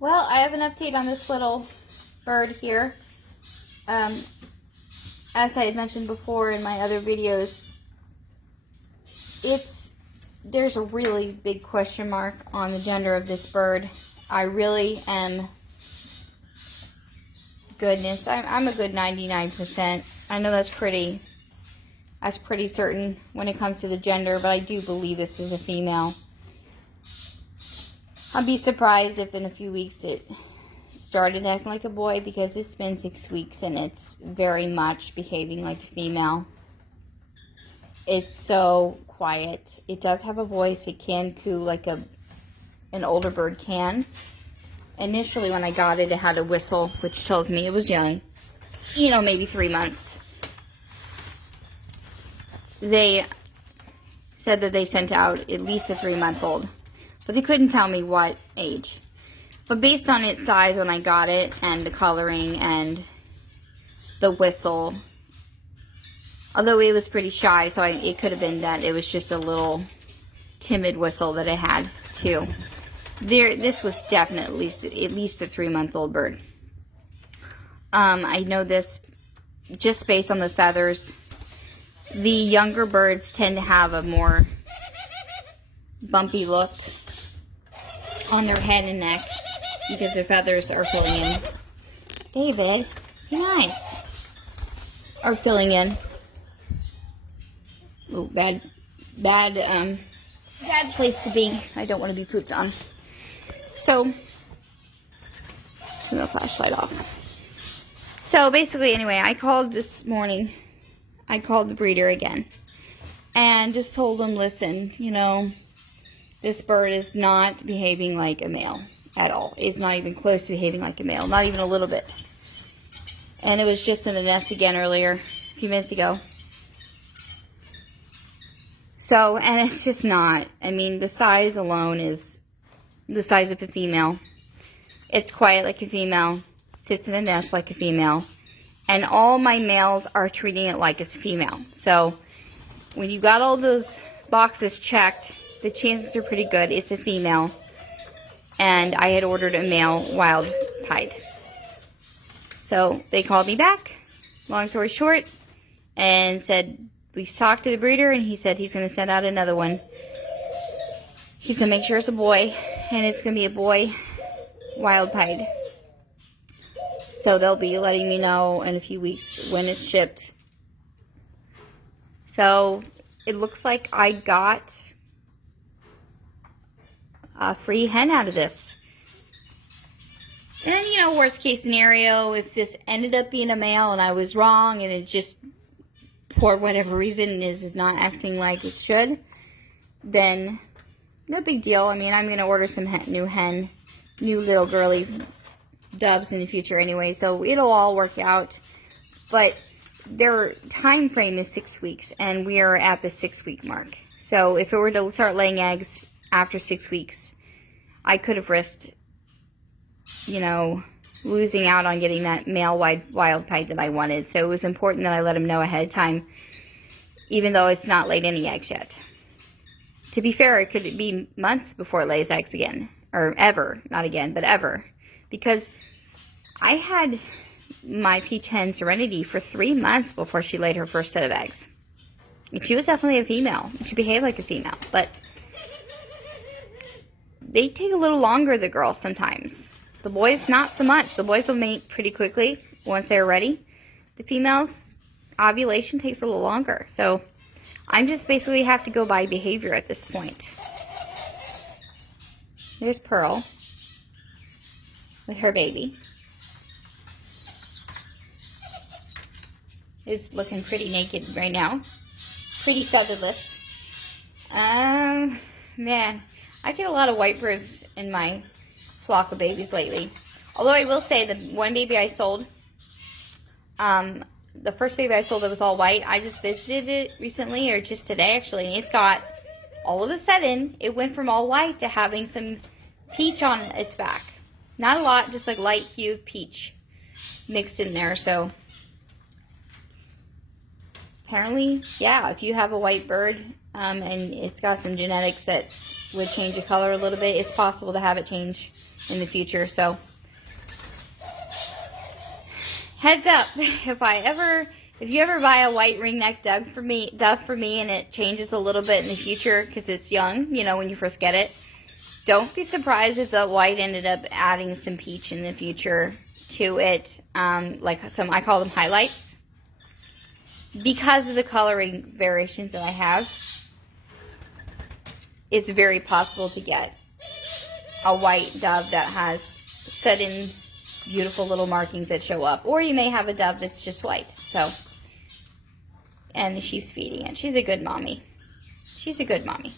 Well, I have an update on this little bird here. As I had mentioned before in my other videos, there's a really big question mark on the gender of this bird. I really am, goodness, I'm a good 99%. I know that's pretty certain when it comes to the gender, but I do believe this is a female. I'll be surprised if in a few weeks it started acting like a boy, because it's been 6 weeks and it's very much behaving like a female. It's so quiet. It does have a voice. It can coo like an older bird can. Initially when I got it, it had a whistle, which tells me it was young. You know, maybe 3 months. They said that they sent out at least a 3-month-old. But they couldn't tell me what age. But based on its size when I got it, and the coloring, and the whistle, although it was pretty shy, so it could have been that it was just a little timid whistle that it had, too. This was definitely at least a 3-month-old bird. I know this just based on the feathers. The younger birds tend to have a more bumpy look on their head and neck because their feathers are filling in. David, be nice. Are filling in. Oh, bad place to be. I don't want to be pooped on. So, turn the flashlight off. So basically, anyway, I called this morning. I called the breeder again and just told him, listen, you know, this bird is not behaving like a male at all. It's not even close to behaving like a male. Not even a little bit. And it was just in the nest again earlier, a few minutes ago. So, and it's just not. I mean, the size alone is the size of a female. It's quiet like a female. Sits in a nest like a female. And all my males are treating it like it's a female. So, when you got all those boxes checked, the chances are pretty good it's a female. And I had ordered a male wild pied. So they called me back, long story short, and said, we've talked to the breeder, and he said he's going to send out another one. He's going to make sure it's a boy, and it's going to be a boy wild pied. So they'll be letting me know in a few weeks when it's shipped. So it looks like I got a free hen out of this. And, you know, worst case scenario, if this ended up being a male and I was wrong and it just, for whatever reason, is not acting like it should, then no big deal. I mean, I'm going to order some new little girly doves in the future anyway, so it'll all work out. But their time frame is 6 weeks, and we are at the 6-week mark. So if it were to start laying eggs after 6 weeks, I could have risked, you know, losing out on getting that male wild pied that I wanted. So it was important that I let him know ahead of time, even though it's not laid any eggs yet. To be fair, it could be months before it lays eggs again. Or ever. Not again, but ever. Because I had my peach hen Serenity for 3 months before she laid her first set of eggs. And she was definitely a female. She behaved like a female. But they take a little longer, the girls, sometimes. The boys, not so much. The boys will mate pretty quickly once they're ready. The females, ovulation takes a little longer. So I'm just basically have to go by behavior at this point. There's Pearl with her baby. Is looking pretty naked right now. Pretty featherless. Man, I get a lot of white birds in my flock of babies lately. Although I will say, the one baby I sold, the first baby I sold that was all white, I just visited it recently, or just today actually, and it's got, all of a sudden, it went from all white to having some peach on its back. Not a lot, just like light hue peach mixed in there. So apparently, yeah, if you have a white bird and it's got some genetics that would change the color a little bit. It's possible to have it change in the future. So heads up, if you ever buy a white ringneck dove for me and it changes a little bit in the future because it's young, you know, when you first get it, don't be surprised if the white ended up adding some peach in the future to it, like I call them highlights. Because of the coloring variations that I have, it's very possible to get a white dove that has sudden beautiful little markings that show up. Or you may have a dove that's just white. So, and she's feeding it. She's a good mommy. She's a good mommy.